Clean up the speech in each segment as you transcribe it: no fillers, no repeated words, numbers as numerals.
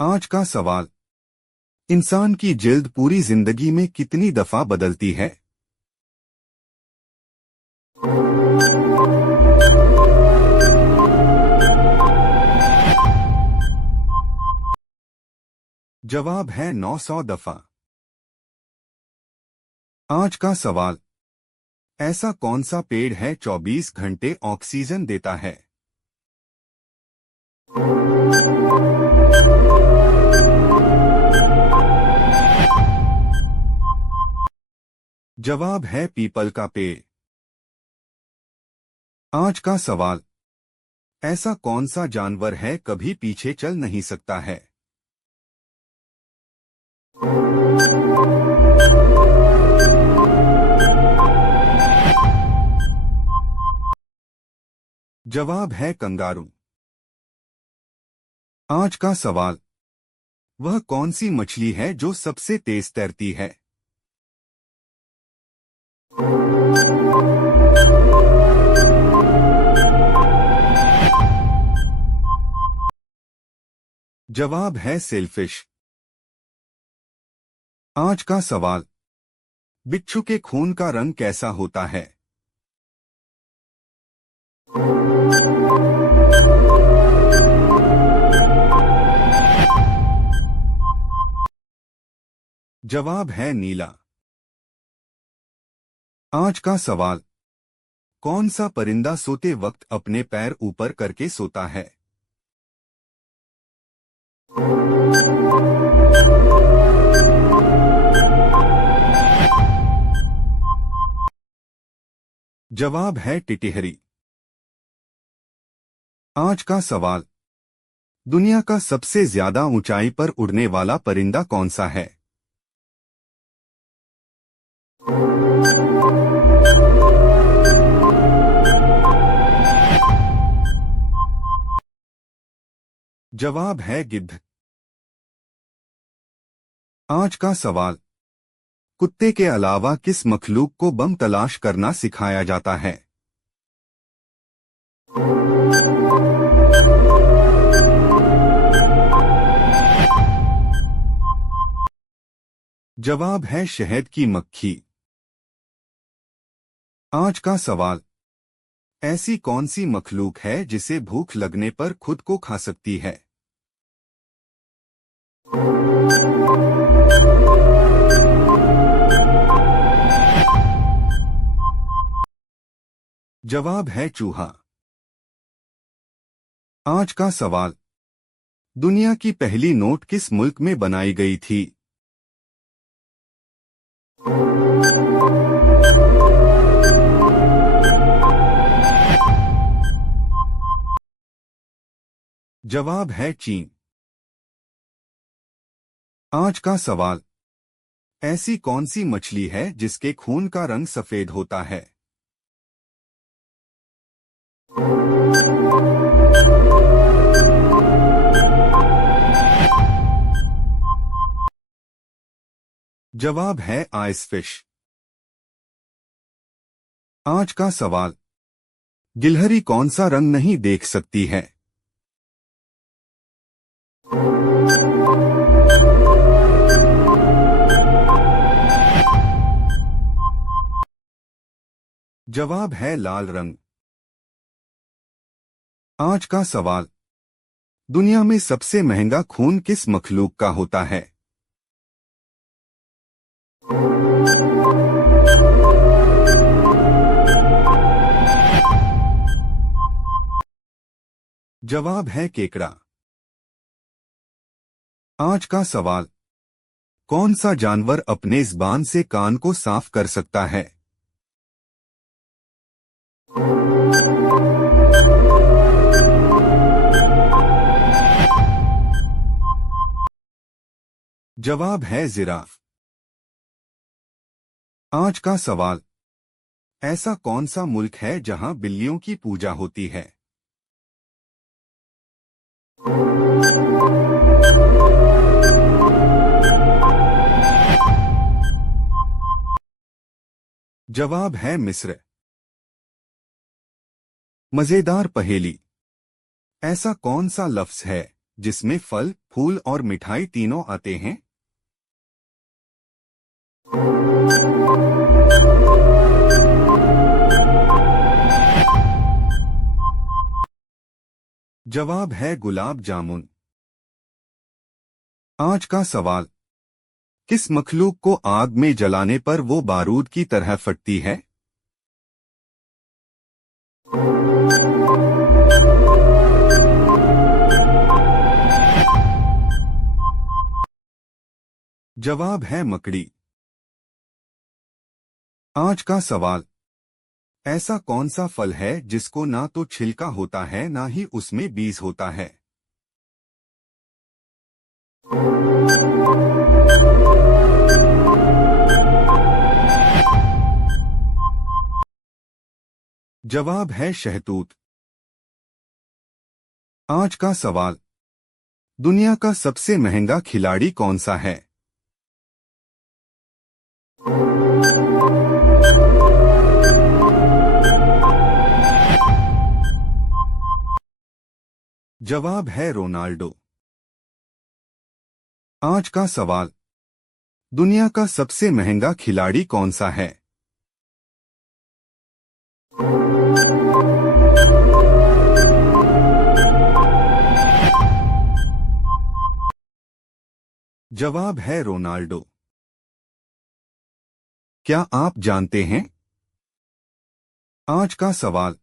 आज का सवाल। इंसान की जिल्द पूरी जिंदगी में कितनी दफा बदलती है? जवाब है 900 दफा। आज का सवाल। ऐसा कौन सा पेड़ है 24 घंटे ऑक्सीजन देता है? जवाब है पीपल का पेड़। आज का सवाल। ऐसा कौन सा जानवर है कभी पीछे चल नहीं सकता है? जवाब है कंगारू। आज का सवाल। वह कौन सी मछली है जो सबसे तेज तैरती है? जवाब है सेलफिश। आज का सवाल। बिच्छू के खून का रंग कैसा होता है? जवाब है नीला। आज का सवाल। कौन सा परिंदा सोते वक्त अपने पैर ऊपर करके सोता है? जवाब है टिटिहरी। आज का सवाल। दुनिया का सबसे ज्यादा ऊंचाई पर उड़ने वाला परिंदा कौन सा है? जवाब है गिद्ध। आज का सवाल। कुत्ते के अलावा किस मखलूक को बम तलाश करना सिखाया जाता है? जवाब है शहद की मक्खी। आज का सवाल। ऐसी कौन सी मखलूक है जिसे भूख लगने पर खुद को खा सकती है? जवाब है चूहा। आज का सवाल। दुनिया की पहली नोट किस मुल्क में बनाई गई थी? जवाब है चीन। आज का सवाल। ऐसी कौन सी मछली है जिसके खून का रंग सफेद होता है? जवाब है आइस फिश। आज का सवाल। गिलहरी कौन सा रंग नहीं देख सकती है? जवाब है लाल रंग। आज का सवाल। दुनिया में सबसे महंगा खून किस मखलूक का होता है? जवाब है केकड़ा। आज का सवाल। कौन सा जानवर अपने ज़बान से कान को साफ कर सकता है? जवाब है जिराफ। आज का सवाल। ऐसा कौन सा मुल्क है जहां बिल्लियों की पूजा होती है? जवाब है मिस्र। मजेदार पहेली। ऐसा कौन सा लफ्ज है जिसमें फल, फूल और मिठाई तीनों आते हैं? जवाब है गुलाब जामुन। आज का सवाल, किस मखलूक को आग में जलाने पर वो बारूद की तरह फटती है? जवाब है मकड़ी। आज का सवाल, ऐसा कौन सा फल है जिसको ना तो छिलका होता है ना ही उसमें बीज होता है? जवाब है शहतूत। आज का सवाल, दुनिया का सबसे महंगा खिलाड़ी कौन सा है? जवाब है रोनाल्डो। आज का सवाल, दुनिया का सबसे महंगा खिलाड़ी कौन सा है? जवाब है रोनाल्डो। क्या आप जानते हैं? आज का सवाल,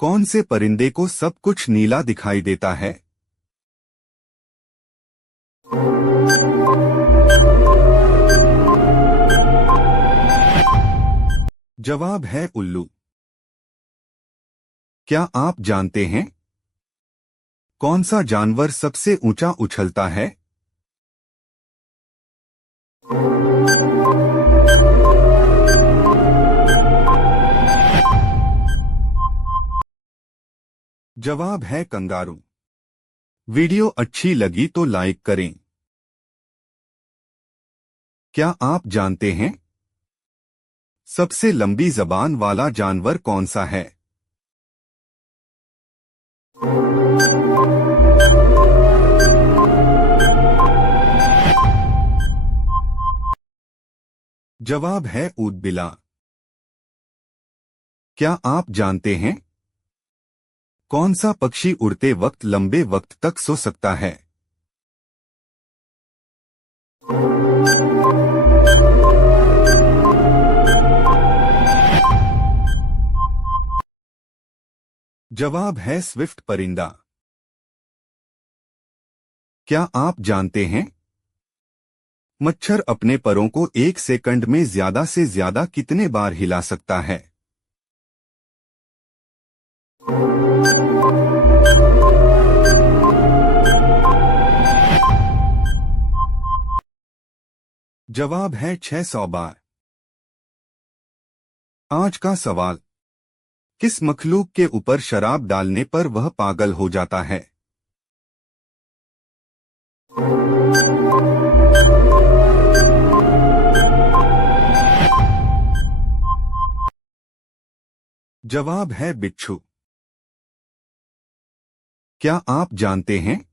कौन से परिंदे को सब कुछ नीला दिखाई देता है? जवाब है उल्लू। क्या आप जानते हैं? कौन सा जानवर सबसे ऊंचा उछलता है? जवाब है कंगारू। वीडियो अच्छी लगी तो लाइक करें। क्या आप जानते हैं? सबसे लंबी जबान वाला जानवर कौन सा है? जवाब है ऊदबिला। क्या आप जानते हैं? कौन सा पक्षी उड़ते वक्त लंबे वक्त तक सो सकता है? जवाब है स्विफ्ट परिंदा। क्या आप जानते हैं? मच्छर अपने परों को 1 सेकंड में ज्यादा से ज्यादा कितने बार हिला सकता है? जवाब है 600 बार। आज का सवाल, किस मखलूक के ऊपर शराब डालने पर वह पागल हो जाता है? जवाब है बिच्छू। क्या आप जानते हैं?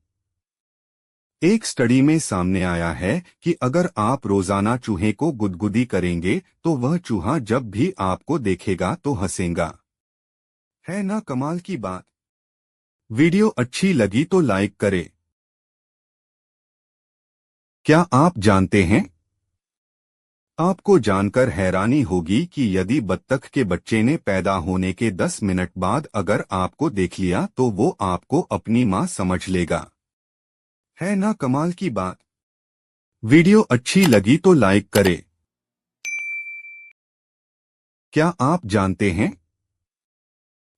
एक स्टडी में सामने आया है कि अगर आप रोजाना चूहे को गुदगुदी करेंगे तो वह चूहा जब भी आपको देखेगा तो हंसेगा। है ना कमाल की बात? वीडियो अच्छी लगी तो लाइक करें। क्या आप जानते हैं? आपको जानकर हैरानी होगी कि यदि बत्तख के बच्चे ने पैदा होने के 10 मिनट बाद अगर आपको देख लिया तो वो आपको अपनी मां समझ लेगा। है ना कमाल की बात? वीडियो अच्छी लगी तो लाइक करें। क्या आप जानते हैं?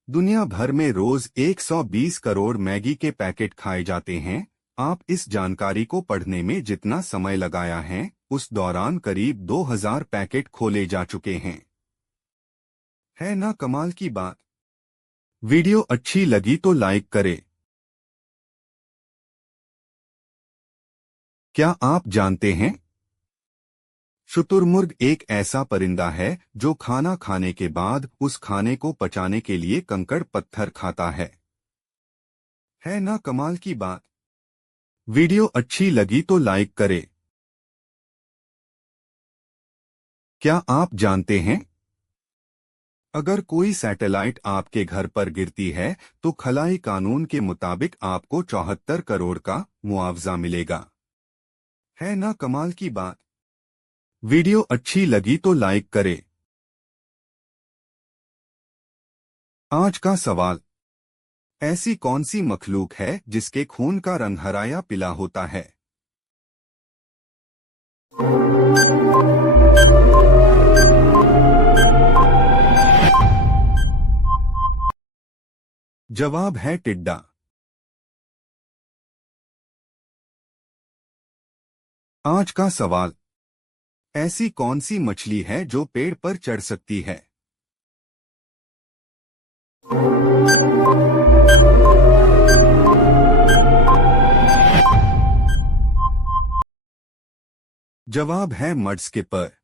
दुनिया भर में रोज 120 करोड़ मैगी के पैकेट खाए जाते हैं। आप इस जानकारी को पढ़ने में जितना समय लगाया है उस दौरान करीब 2000 पैकेट खोले जा चुके हैं। है ना कमाल की बात? वीडियो अच्छी लगी तो लाइक करें। क्या आप जानते हैं? शुतुरमुर्ग एक ऐसा परिंदा है जो खाना खाने के बाद उस खाने को पचाने के लिए कंकड़ पत्थर खाता है। ना कमाल की बात? वीडियो अच्छी लगी तो लाइक करें। क्या आप जानते हैं, अगर कोई सैटेलाइट आपके घर पर गिरती है तो खलाई कानून के मुताबिक आपको 74 करोड़ का मुआवजा मिलेगा। है ना कमाल की बात। वीडियो अच्छी लगी तो लाइक करें। आज का सवाल, ऐसी कौन सी मखलूक है जिसके खून का रंग हरा या पीला होता है? जवाब है टिड्डा। आज का सवाल, ऐसी कौन सी मछली है जो पेड़ पर चढ़ सकती है? जवाब है मड स्किपर।